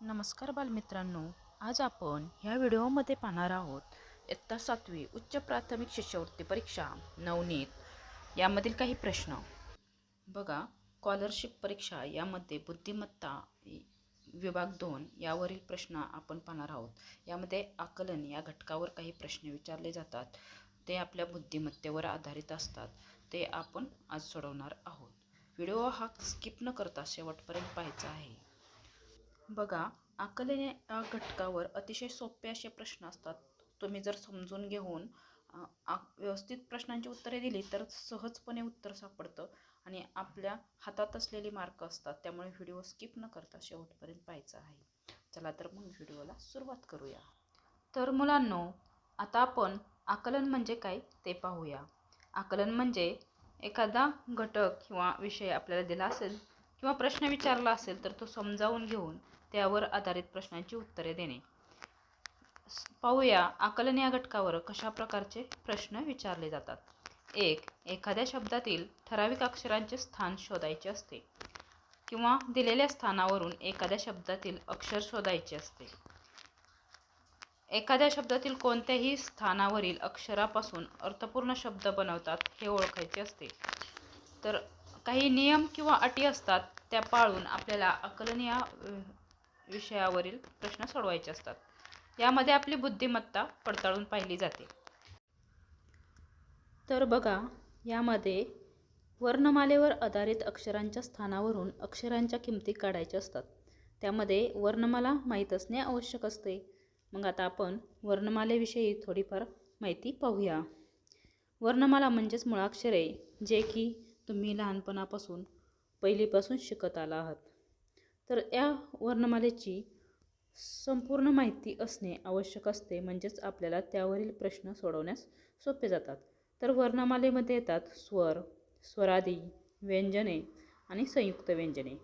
नमस्कार बालमित्रांनो, आज आपण ह्या व्हिडिओमध्ये पाहणार आहोत इयत्ता 7वी उच्च प्राथमिक शिष्यवृत्ती परीक्षा नवनीत यामधील काही प्रश्न. बघा, स्कॉलरशिप परीक्षा यामध्ये बुद्धिमत्ता विभाग 2 यावरील प्रश्न आपण पाहणार आहोत. यामध्ये आकलन या घटकावर काही प्रश्न विचारले जातात. ते आपल्या बुद्धिमत्तेवर आधारित असतात. ते आपण आज सोडवणार आहोत. व्हिडिओ हा स्किप न करता शेवटपर्यंत पाहायचा आहे. बघा, आकलन या घटकावर अतिशय सोपे असे प्रश्न असतात. तुम्ही जर समजून घेऊन व्यवस्थित प्रश्नांची उत्तरे दिली तर सहजपणे उत्तर सापडतं आणि आपल्या हातात असलेले मार्क असतात. त्यामुळे व्हिडिओ स्किप न करता शेवटपर्यंत पाहायचा आहे. चला तर मग व्हिडिओला सुरुवात करूया. तर मुलांनो, आता आपण आकलन म्हणजे काय ते पाहूया. आकलन म्हणजे एखादा घटक किंवा विषय आपल्याला दिला असेल किंवा प्रश्न विचारला असेल तर तो समजावून घेऊन त्यावर आधारित प्रश्नांची उत्तरे देणे. पाहूया आकलन या घटकावर कशा प्रकारचे प्रश्न विचारले जातात. एखाद्या शब्दातील ठराविक अक्षरांचे स्थान शोधायचे असते किंवा दिलेल्या स्थानावरून एखाद्या शब्दातील अक्षर शोधायचे असते. एखाद्या शब्दातील कोणत्याही स्थानावरील अक्षरापासून अर्थपूर्ण शब्द बनवतात हे ओळखायचे असते. तर काही नियम किंवा अटी असतात, त्या पाळून आपल्याला आकलन या विषयावरील प्रश्न सोडवायचे असतात. यामध्ये आपली बुद्धिमत्ता पडताळून पाहिली जाते. तर बघा, यामध्ये वर्णमालेवर आधारित अक्षरांच्या स्थानावरून अक्षरांच्या किमती काढायच्या असतात. त्यामध्ये वर्णमाला माहीत असणे आवश्यक असते. मग आता आपण वर्णमालेविषयी थोडीफार माहिती पाहूया. वर्णमाला म्हणजेच मुळाक्षरे, जे की तुम्ही लहानपणापासून पहिलीपासून शिकत आला आहात. तर या वर्णमालेची संपूर्ण माहिती असणे आवश्यक असते, म्हणजेच आपल्याला त्यावरील प्रश्न सोडवण्यास सोपे जातात. तर वर्णमालेमध्ये येतात स्वर, स्वरादी, व्यंजने आणि संयुक्त व्यंजने.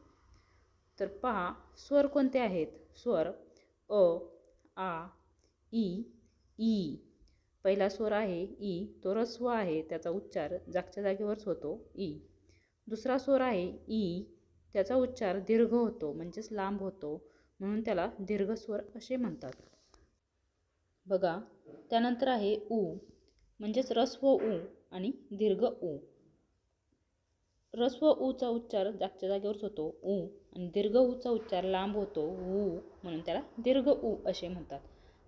तर पहा, स्वर कोणते आहेत? स्वर अ, आ, ई, ई. पहिला स्वर आहे ई, तो ऱ्हस्व आहे, त्याचा उच्चार जागच्या जागेवरच होतो ई. दुसरा स्वर आहे ई, त्याचा उच्चार दीर्घ होतो, म्हणजेच लांब होतो, म्हणून त्याला दीर्घ स्वर असे म्हणतात. बघा, त्यानंतर आहे उ, म्हणजेच ऱ्हस्व उ आणि दीर्घ उ. ऱ्हस्व उचा उच्चार जागच्या जागेवरच होतो उ, आणि दीर्घ उचा उच्चार लांब होतो उ, म्हणून त्याला दीर्घ उ असे म्हणतात.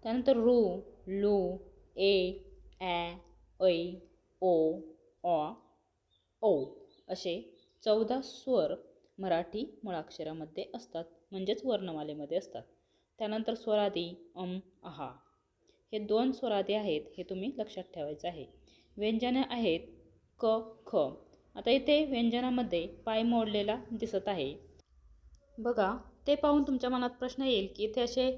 त्यानंतर रू, लू, ए, ॲ, ऐ, ओ, ऑ, औ असे 14 स्वर मराठी मुळाक्षरामध्ये असतात, म्हणजेच वर्णमालेमध्ये असतात. त्यानंतर स्वरादी आहा, हे 2 स्वरादी आहेत, हे तुम्ही लक्षात ठेवायचं आहे. व्यंजने आहेत क, ख. आता इथे व्यंजनामध्ये पाय मोडलेला दिसत आहे. बघा, ते पाहून तुमच्या मनात प्रश्न येईल की इथे असे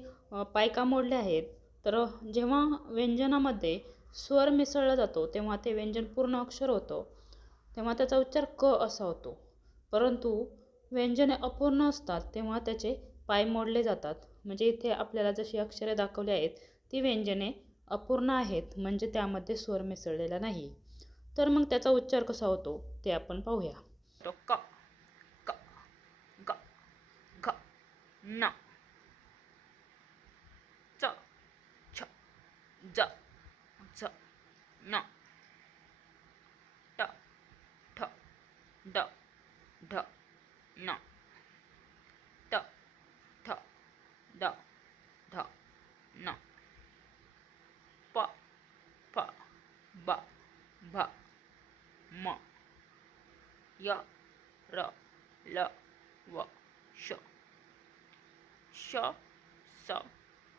पाय का मोडले आहेत? तर जेव्हा व्यंजनामध्ये स्वर मिसळला जातो तेव्हा ते व्यंजन पूर्ण अक्षर होतं, तेव्हा त्याचा उच्चार क असा होतो. परंतु व्यंजने अपूर्ण असतात तेव्हा त्याचे पाय मोडले जातात. म्हणजे इथे आपल्याला जशी अक्षरे दाखवली आहेत ती व्यंजने अपूर्ण आहेत, म्हणजे त्यामध्ये स्वर मिसळलेला नाही. तर मग त्याचा उच्चार कसा होतो ते आपण पाहूया. क, क, ग, घ, न, च, छ, ज, झ, न, ट, ठ, ड, ढ, न, ट, ठ, ड, ढ, न, प, फ, ब, भ, म, य, र, ल, व, श, श, स,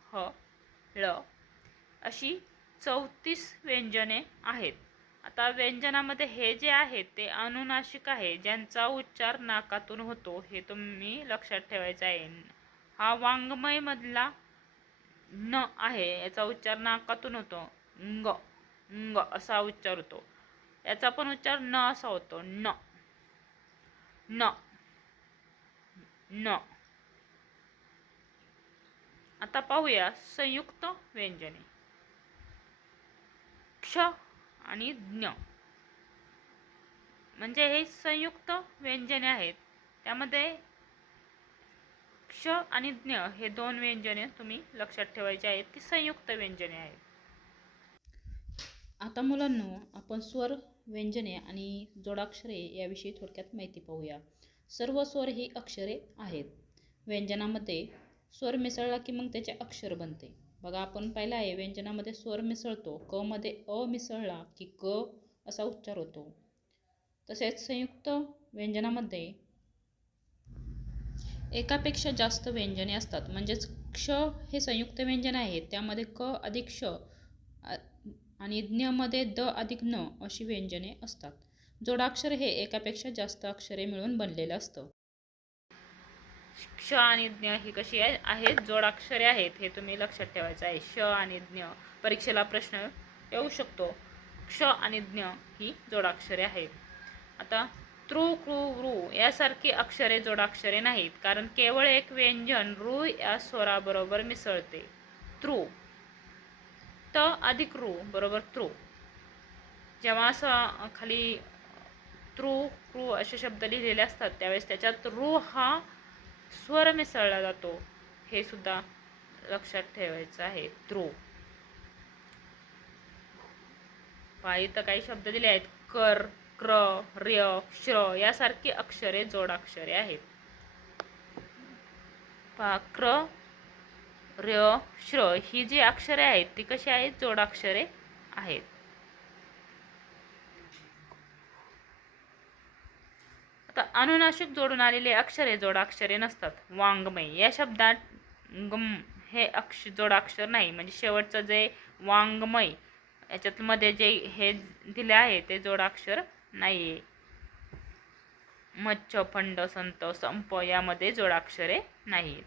ह, ळ अशी 34 व्यंजने आहेत. आता व्यंजनामध्ये हे जे आहेत ते अनुनासिक आहे, ज्यांचा उच्चार नाकातून होतो, हे तुम्ही लक्षात ठेवायचं आहे. हा वाङ्मय मधला न आहे, याचा उच्चार नाकातून होतो, ंग, ंग असा उच्चार होतो. याचा पण उच्चार न असा होतो, न, न, न. आता पाहूया संयुक्त व्यंजने. क्ष आणि ज्ञ, म्हणजे हे संयुक्त व्यंजने आहेत. त्यामध्ये क्ष आणि ज्ञ हे दोन व्यंजने तुम्ही लक्षात ठेवायची आहेत, ती संयुक्त व्यंजने आहेत. आता मुलांनो, आपण स्वर, व्यंजने आणि जोडाक्षरे याविषयी थोडक्यात माहिती पाहूया. सर्व स्वर ही अक्षरे आहेत. व्यंजनामध्ये स्वर मिसळला की मग त्याचे अक्षर बनते. बघा, आपण पाहिलं आहे व्यंजनामध्ये स्वर मिसळतो, क मध्ये अ मिसळला की क असा उच्चार होतो. तसेच संयुक्त व्यंजनामध्ये एकापेक्षा जास्त व्यंजने असतात. म्हणजेच क्ष हे संयुक्त व्यंजन आहे, त्यामध्ये क अधिक श आणि ज्ञमध्ये द अधिक न अशी व्यंजने असतात. जोडाक्षर हे एकापेक्षा जास्त अक्षरे मिळून बनलेलं असतं. क्ष आणि ज्ञ ही कशी आहेत? जोडाक्षरे आहेत, हे तुम्ही लक्षात ठेवायचं आहे. श आणि ज्ञ परीक्षेला प्रश्न येऊ शकतो. क्ष आणि ज्ञ ही जोडाक्षरे आहेत. आता तृ, कृ, ऋ यासारखी अक्षरे जोडाक्षरे नाहीत, कारण केवळ एक व्यंजन ऋ या स्वराबरोबर मिसळते. तृ, त अधिक ऋ बरोबर तृ. जेव्हा असं खाली तृ, कृ असे शब्द लिहिलेले असतात, त्यावेळेस त्याच्यात ऋ हा स्वर मिसळला जातो, हे सुद्धा लक्षात ठेवायचं आहे. तृ. इथं काही शब्द दिले आहेत. कर, क्र, र्य, श्र यासारखी अक्षरे जोडाक्षरे आहेत. क्र, र्य, श्र ही जी अक्षरे आहेत ती कशी आहेत? जोडाक्षरे आहेत. आता अनुनासिक जोडून आलेले अक्षरे जोडाक्षरे नसतात. वाङ्मय या शब्दात गम हे जोडाक्षर नाही, म्हणजे शेवटचं जे वाङ्मय याच्यात मध्ये जे हे दिले आहे ते जोडाक्षर नाहीये. मच्छ, फंड, संत, संप यामध्ये जोडाक्षरे नाहीत.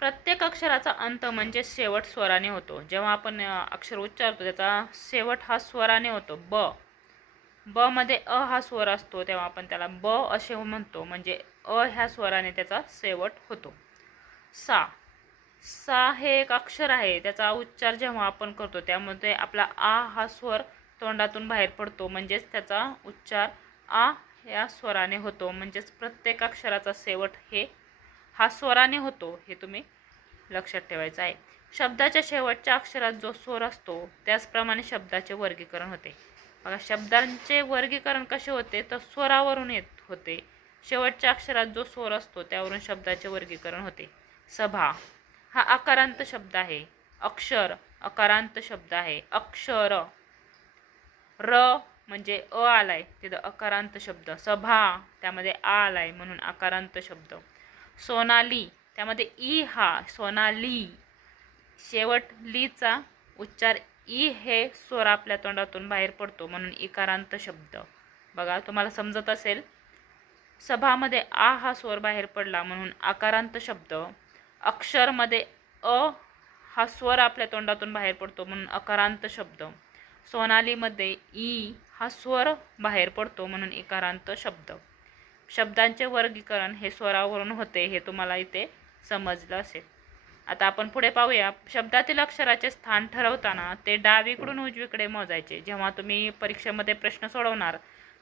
प्रत्येक अक्षराचा अंत म्हणजे शेवट स्वराने होतो. जेव्हा आपण अक्षर उच्चारतो त्याचा शेवट हा स्वराने होतो. ब मध्ये अ हा स्वर असतो, तेव्हा आपण त्याला ब असे म्हणतो, म्हणजे अ ह्या स्वराने त्याचा शेवट होतो. सा हे एक अक्षर आहे, त्याचा उच्चार जेव्हा आपण करतो त्यामध्ये आपला आ हा स्वर तोंडातून बाहेर पडतो, म्हणजेच त्याचा उच्चार आ या स्वराने होतो. म्हणजेच प्रत्येक अक्षराचा शेवट हा स्वराने होतो, हे तुम्ही लक्षात ठेवायचं आहे. शब्दाच्या शेवटच्या अक्षरात जो स्वर असतो त्याचप्रमाणे शब्दाचे वर्गीकरण होते. बघा, शब्दांचे वर्गीकरण कसे होते तर स्वरावरून होते. शेवटच्या अक्षरात जो स्वर असतो त्यावरून शब्दाचे वर्गीकरण होते. सभा हा अकारांत शब्द आहे. अक्षर अकारांत शब्द आहे. अक्षर, र म्हणजे अ आलाय तिथं अकारांत शब्द. सभा त्यामध्ये आ आलाय म्हणून अकारांत शब्द. सोनाली त्यामध्ये ई हा सोनाली, शेवट लीचा उच्चार ई हे स्वर आपल्या तोंडातून बाहेर पडतो म्हणून इकारांत शब्द. बघा, तुम्हाला समजत असेल, सभामध्ये आ हा स्वर बाहेर पडला म्हणून आकारांत शब्द. अक्षरमध्ये अ हा स्वर आपल्या तोंडातून बाहेर पडतो म्हणून अकारांत शब्द. सोनालीमध्ये ई हा स्वर बाहेर पडतो म्हणून इकारांत शब्द. शब्दांचे वर्गीकरण हे स्वरावरून होते, हे तुम्हाला इथे समजलं असेल. आता आपण पुढे पाहूया. शब्दातील अक्षराचे स्थान ठरवताना ते डावीकडून उजवीकडे मोजायचे. जेव्हा तुम्ही परीक्षेमध्ये प्रश्न सोडवणार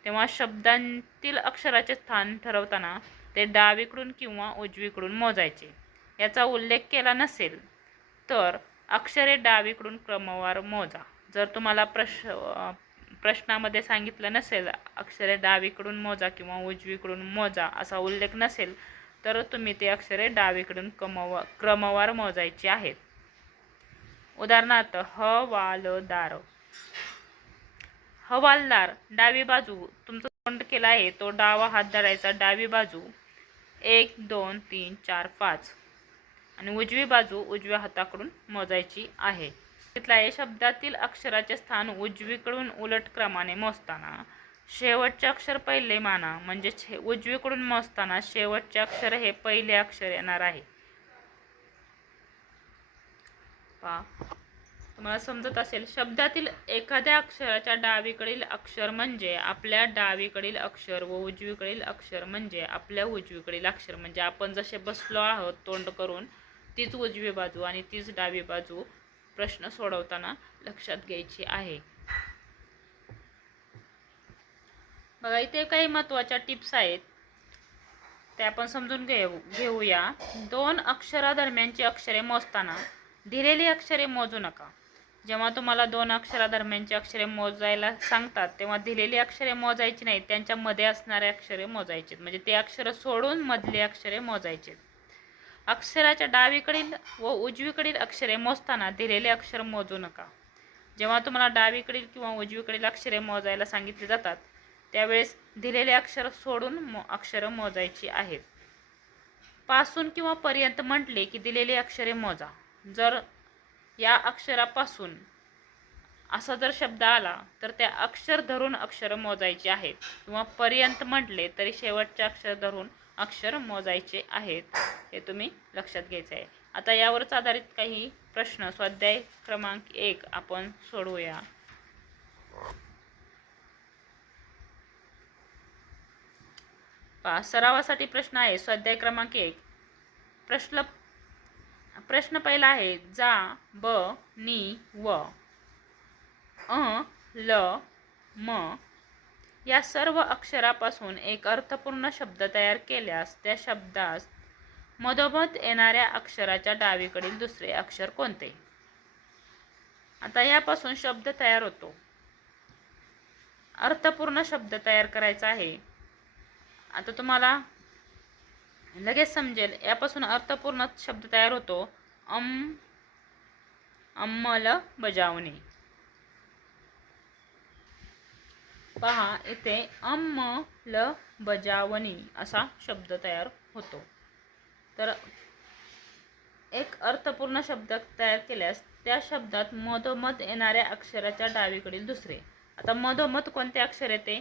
तेव्हा शब्दांतील अक्षराचे स्थान ठरवताना ते डावीकडून किंवा उजवीकडून मोजायचे. याचा उल्लेख केला नसेल तर अक्षरे डावीकडून क्रमवार मोजा. जर तुम्हाला प्रश्नामध्ये सांगितलं नसेल अक्षरे डावीकडून मोजा किंवा उजवीकडून मोजा असा उल्लेख नसेल तर तुम्ही ते अक्षरे डावीकडून क्रमवार मोजायची आहेत. उदाहरणार्थ हवालदार. हवालदार डावी बाजू तुमचं तोंड केला आहे तो डावा हात धरायचा, डावी बाजू 1 2 3 4 5 आणि उजवी बाजू उजव्या हाताकडून मोजायची आहे. तिथला आहे शब्दातील अक्षराचे स्थान उजवीकडून उलट क्रमाने मोजताना शेवटचे अक्षर पहिले माना, म्हणजे उजवीकडून मोजताना शेवटचे अक्षर हे पहिले अक्षर येणार आहे. तुम्हाला समजत असेल, शब्दातील एखाद्या अक्षराच्या डावीकडील अक्षर म्हणजे आपल्या डावीकडील अक्षर व उजवीकडील अक्षर म्हणजे आपल्या उजवीकडील अक्षर. म्हणजे आपण जसे बसलो आहोत तोंड करून तीच उजवी बाजू आणि तीच डावी बाजू प्रश्न सोडवताना लक्षात घ्यायची आहे. बघा, इथे काही महत्त्वाच्या टिप्स आहेत. ते आपण समजून घेऊया. दोन अक्षरादरम्यानची अक्षरे मोजताना दिलेली अक्षरे मोजू नका. जेव्हा तुम्हाला दोन अक्षरादरम्यानची अक्षरे मोजायला सांगतात तेव्हा दिलेली अक्षरे मोजायची नाहीत, त्यांच्यामध्ये असणारे अक्षरे मोजायचे. म्हणजे ते अक्षर सोडून मधली अक्षरे मोजायचे. अक्षराच्या डावीकडील व उजवीकडील अक्षरे मोजताना दिलेले अक्षर मोजू नका. जेव्हा तुम्हाला डावीकडील किंवा उजवीकडील अक्षरे मोजायला सांगितले जातात त्यावेळेस दिलेले अक्षर सोडून अक्षर मोजायची आहेत. पासून किंवा पर्यंत म्हटले की दिलेली अक्षरे मोजा. जर या अक्षरापासून असा जर शब्द आला तर त्या अक्षर धरून अक्षर मोजायचे आहेत, किंवा पर्यंत म्हटले तरी शेवटचे अक्षर धरून अक्षर मोजायचे आहेत. हे तुम्ही लक्षात घ्यायचे आहे. आता यावरच आधारित काही प्रश्न स्वाध्याय क्रमांक 1 आपण सोडवूया. सरावासाठी प्रश्न आहे. स्वाध्याय क्रमांक 1. प्रश्न पहिला आहे. जा, ब, नी, व, ल, म या सर्व अक्षरापासून एक अर्थपूर्ण शब्द तयार केल्यास त्या शब्दास मधोमध येणाऱ्या अक्षराच्या डावीकडील दुसरे अक्षर कोणते? आता यापासून शब्द तयार होतो. अर्थपूर्ण शब्द तयार करायचा आहे. आता तुम्हाला लगेच समजेल. यापासून अर्थपूर्ण शब्द तयार होतो. अंमलबजावणी. पहा इथे अंमलबजावणी असा शब्द तयार होतो. तर एक अर्थपूर्ण शब्द तयार केल्यास त्या शब्दात मधोमध येणाऱ्या अक्षराच्या डावीकडील दुसरे. आता मधोमध कोणते अक्षर येते?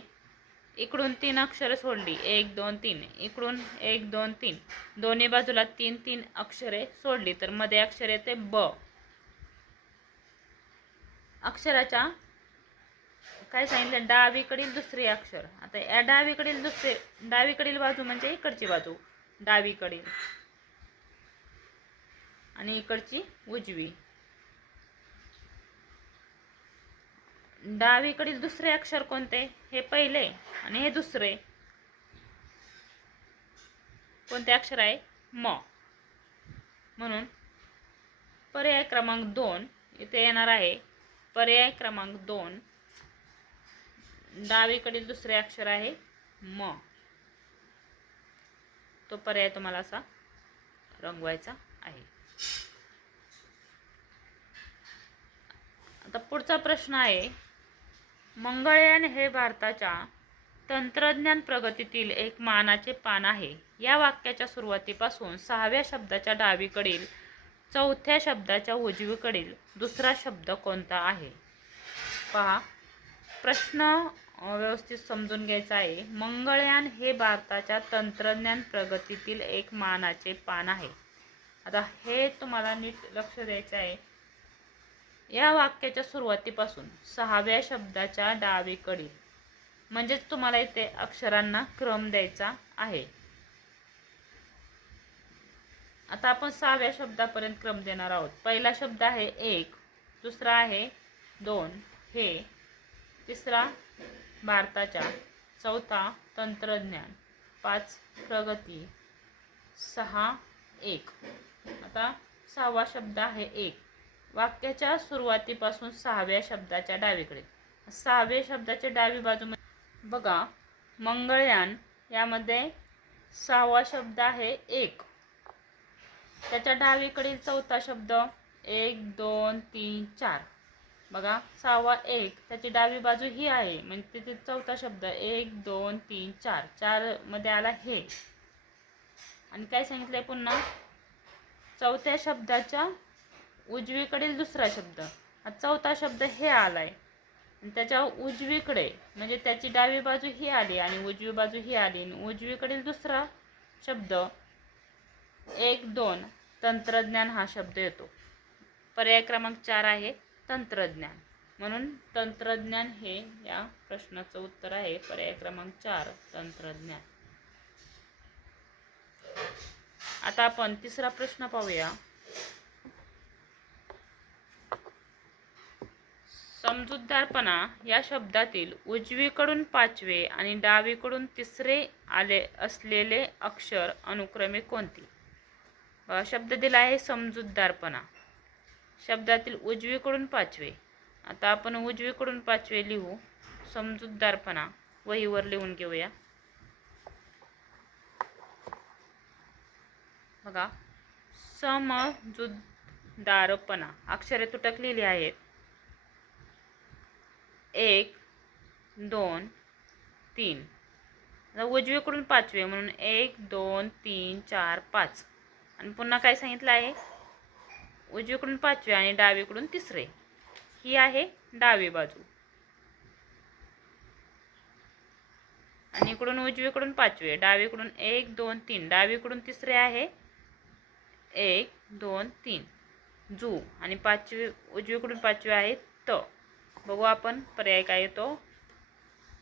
इकडून 3 अक्षरे सोडली, 1 2 3. इकडून 1 2 3. दोन्ही बाजूला 3 3 अक्षरे सोडली तर मध्ये अक्षर येते ब. अक्षराच्या काय सांगितलं? डावीकडील दुसरे अक्षर. आता या डावीकडील बाजू म्हणजे इकडची बाजू डावीकडील, आणि इकडची उजवी. डावीकडील दुसरे अक्षर कोणते? हे पहिले आणि हे दुसरे. कोणते अक्षर आहे? म. म्हणून पर्याय क्रमांक 2 इथे येणार आहे. पर्याय क्रमांक 2 डावीकडील दुसरे अक्षर आहे म. तो पर्याय तुम्हाला असा रंगवायचा आहे. आता पुढचा प्रश्न आहे. मंगळयान हे भारताच्या तंत्रज्ञान प्रगतीतील एक मानाचे पान आहे. या वाक्याच्या सुरुवातीपासून 6व्या शब्दाच्या डावीकडील 4थ्या शब्दाच्या उजवीकडील दुसरा शब्द कोणता आहे? पहा, प्रश्न व्यवस्थित समजून घ्यायचा आहे. मंगळयान हे भारताच्या तंत्रज्ञान प्रगतीतील एक मानाचे पान आहे. आता हे तुम्हाला नीट लक्ष द्यायचं आहे. या वाक्याच्या सुरुवातीपासून 6व्या शब्दाच्या डावीकडील, म्हणजेच तुम्हाला इथे अक्षरांना क्रम द्यायचा आहे. आता आपण 6व्या शब्दापर्यंत क्रम देणार आहोत. पहिला शब्द आहे 1, दुसरा आहे 2 हे, तिसरा भारताच्या, चौथा तंत्रज्ञान, 5 प्रगती, 6 1. आता 6वा शब्द आहे 1. वाक्याच्या सुरुवातीपासून 6व्या शब्दाच्या डावीकडे. 6व्या शब्दाच्या डावी बाजू बघा, मंगळयान यामध्ये 6वा शब्द आहे 1. त्याच्या डावीकडील 4था शब्द 1 2 3 4. बघा 6वा 1, त्याची डावी बाजू ही आहे, म्हणजे तिथे 4था शब्द 1 2 3 4. 4 मध्ये आला हे. आणि काय सांगितलंय पुन्हा? 4थ्या शब्दाच्या उजवीकडील दुसरा शब्द. हा 4था शब्द हे आलाय, आणि त्याच्या उजवीकडे म्हणजे त्याची डावी बाजू ही आली आणि उजवी बाजू ही आली, आणि उजवीकडील दुसरा शब्द 1 2 तंत्रज्ञान हा शब्द येतो. पर्याय क्रमांक 4 आहे तंत्रज्ञान. म्हणून तंत्रज्ञान हे या प्रश्नाचं उत्तर आहे. पर्याय क्रमांक 4 तंत्रज्ञान. आता आपण तिसरा प्रश्न पाहूया. समजूतदारपणा या शब्दातील उजवीकडून 5वे आणि डावीकडून 3रे आले असलेले अक्षर अनुक्रमे कोणते? शब्द दिला आहे समजूतदारपणा. शब्दातील उजवीकडून 5वे. आता आपण उजवीकडून 5वे लिहू. समजूतदारपणा वहीवर लिहून घेऊया. बघा, समजूतदारपणा अक्षरे तुटक लिहिली आहेत. 1 2 3. उजवीकडून 5वे म्हणून 1 2 3 4 5. आणि पुन्हा काय सांगितलं आहे? उजवीकडून 5वे आणि डावीकडून 3रे. ही आहे डावी बाजू. आणि इकडून उजवीकडून 5वे, डावीकडून 1 2 3, डावीकडून 3रे आहे 1 2 3 जू. आणि उजवीकडून 5वे आहे त. बघू आपण पर्याय काय येतो.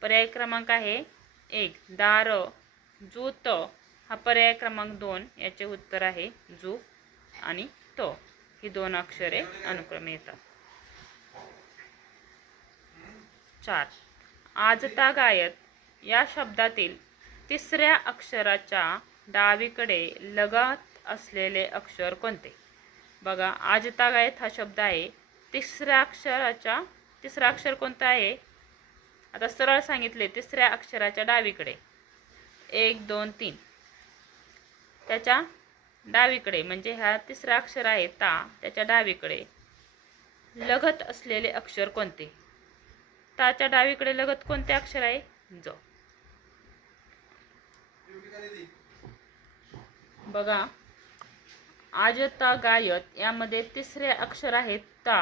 पर्याय क्रमांक आहे 1 दार जू त. हा पर्याय क्रमांक 2. याचे उत्तर आहे जू आणि त. ही 2 अक्षरे अनुक्रमे येतात. 4 आजतागायत या शब्दातील 3ऱ्या अक्षराच्या डावीकडे लगत असलेले अक्षर कोणते? बघा, आजतागायत हा शब्द आहे. 3ऱ्या अक्षराच्या 3रा अक्षर कोणता आहे? आता सरळ सांगितले. 3ऱ्या अक्षराच्या डावीकडे 1 2 3. त्याच्या डावीकडे म्हणजे हा 3रा अक्षर आहे ता. त्याच्या डावीकडे लगत असलेले अक्षर कोणते? ताच्या डावीकडे लगत कोणते अक्षर आहे? ज. बघा, आजतागायत यामध्ये 3रे अक्षर आहे ता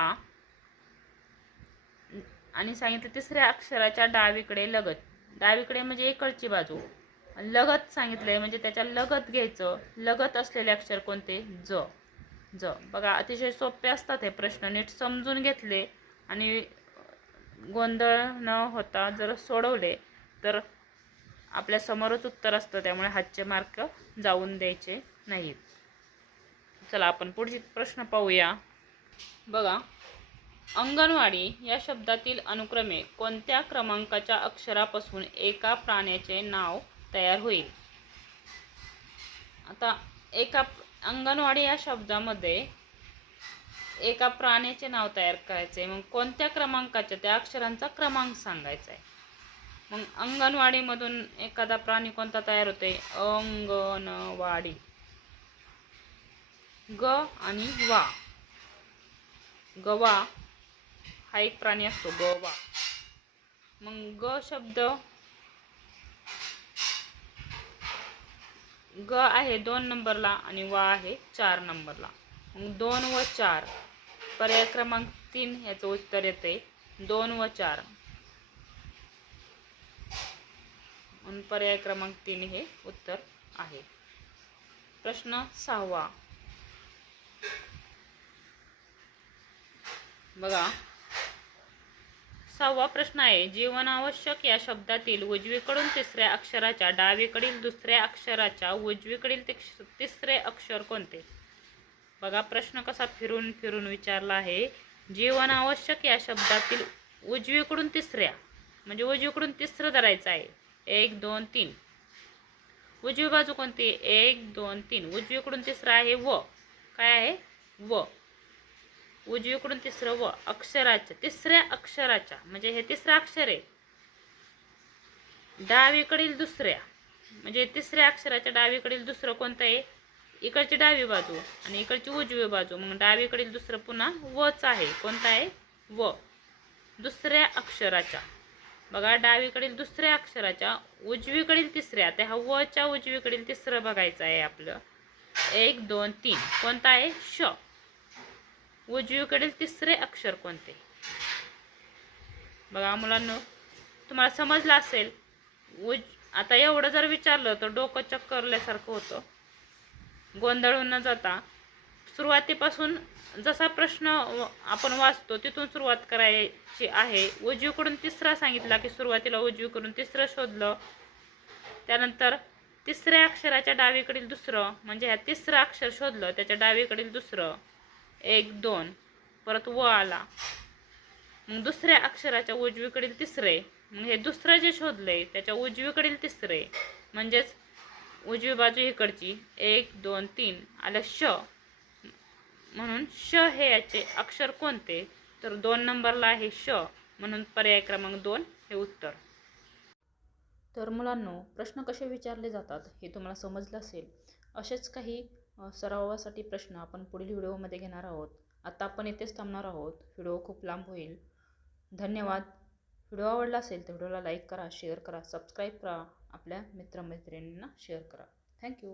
आणि सांगितलं 3ऱ्या अक्षराच्या डावीकडे लगत. डावीकडे म्हणजे इकडची बाजू. लगत सांगितलंय म्हणजे त्याच्या लगत घ्यायचं. लगत असलेले अक्षर कोणते? ज. ज. बघा, अतिशय सोपे असतात हे प्रश्न. नीट समजून घेतले आणि गोंधळ न होता जर सोडवले तर आपल्या समोरच उत्तर असतं. त्यामुळे हातचे मार्क जाऊन द्यायचे नाहीत. चला आपण पुढचे प्रश्न पाहूया. बघा, अंगणवाडी या शब्दातील अनुक्रमे कोणत्या क्रमांकाच्या अक्षरापासून एका प्राण्याचे नाव तयार होईल? आता अंगणवाडी या शब्दामध्ये एका प्राण्याचे नाव तयार करायचे. मग कोणत्या क्रमांकाच्या त्या अक्षरांचा क्रमांक सांगायचा आहे. मग अंगणवाडीमधून एखादा प्राणी कोणता तयार होते? अंगणवाडी. ग आणि वा. गवा हा एक प्राणी असतो. गवा. मग ग शब्द ग आहे 2 नंबरला आणि वा आहे 4 नंबरला. मग 2 व 4 पर्याय क्रमांक 3 याचं उत्तर येते 2 व 4. म्हणून पर्याय क्रमांक 3 हे उत्तर आहे. प्रश्न 6. बघा, 6वा प्रश्न आहे. जीवनावश्यक या शब्दातील उजवीकडून 3ऱ्या अक्षराच्या डावीकडील 2ऱ्या अक्षराच्या उजवीकडील 3रे अक्षर कोणते? बघा, प्रश्न कसा फिरून फिरून विचारला आहे. जीवनावश्यक या शब्दातील उजवीकडून 3ऱ्या म्हणजे उजवीकडून 3रं धरायचं आहे. 1 2 3. उजवी बाजू कोणती? 1 2 3. उजवीकडून 3रा आहे व. काय आहे? व. उजवीकडून 3रं व अक्षराच्या 3ऱ्या अक्षराच्या म्हणजे हे 3रं अक्षर आहे. डावीकडील 2ऱ्या म्हणजे 3ऱ्या अक्षराच्या डावीकडील 2रं कोणतं आहे? इकडची डावी बाजू आणि इकडची उजवी बाजू. मग डावीकडील 2रं पुन्हा वच आहे. कोणतं आहे? व. 2ऱ्या अक्षराच्या. बघा, डावीकडील 2ऱ्या अक्षराच्या उजवीकडील 3ऱ्या. त्या हा वच्या उजवीकडील 3रं बघायचं आहे आपलं. 1 2 3. कोणता आहे? श. उजवीकडील 3रे अक्षर कोणते? बघा मुलांनो, तुम्हाला समजलं असेल. आता एवढं जर विचारलं तर डोकं चक्करल्यासारखं होतं. गोंधळून न जाता सुरुवातीपासून जसा प्रश्न आपण वाचतो तिथून सुरुवात करायची आहे. उजवीकडून 3रा सांगितला की सुरुवातीला उजवीकडून 3रं शोधलं. त्यानंतर 3ऱ्या अक्षराच्या डावीकडील 2रं म्हणजे ह्या 3रं अक्षर शोधलं. त्याच्या डावीकडील 2रं 1 2. परत व आला. मग दुसऱ्या अक्षराच्या उजवीकडील तिसरे, मग हे दुसरं जे शोधलंय त्याच्या उजवीकडील तिसरे म्हणजेच उजवी बाजू इकडची 1 2 3 आलं श, म्हणून श हे याचे अक्षर कोणते, तर 2 नंबरला आहे श, म्हणून पर्याय क्रमांक 2 हे उत्तर. तर मुलांनो, प्रश्न कसे विचारले जातात हे तुम्हाला समजलं असेल. असेच काही सरावासाठी प्रश्न आपण पुढील व्हिडिओमध्ये घेणार आहोत. आता आपण इथेच थांबणार आहोत, व्हिडिओ खूप लांब होईल. धन्यवाद. व्हिडिओ आवडला असेल तर व्हिडिओला लाईक करा, शेअर करा, सबस्क्राईब करा, आपल्या मित्रमैत्रिणींना शेअर करा. थँक्यू.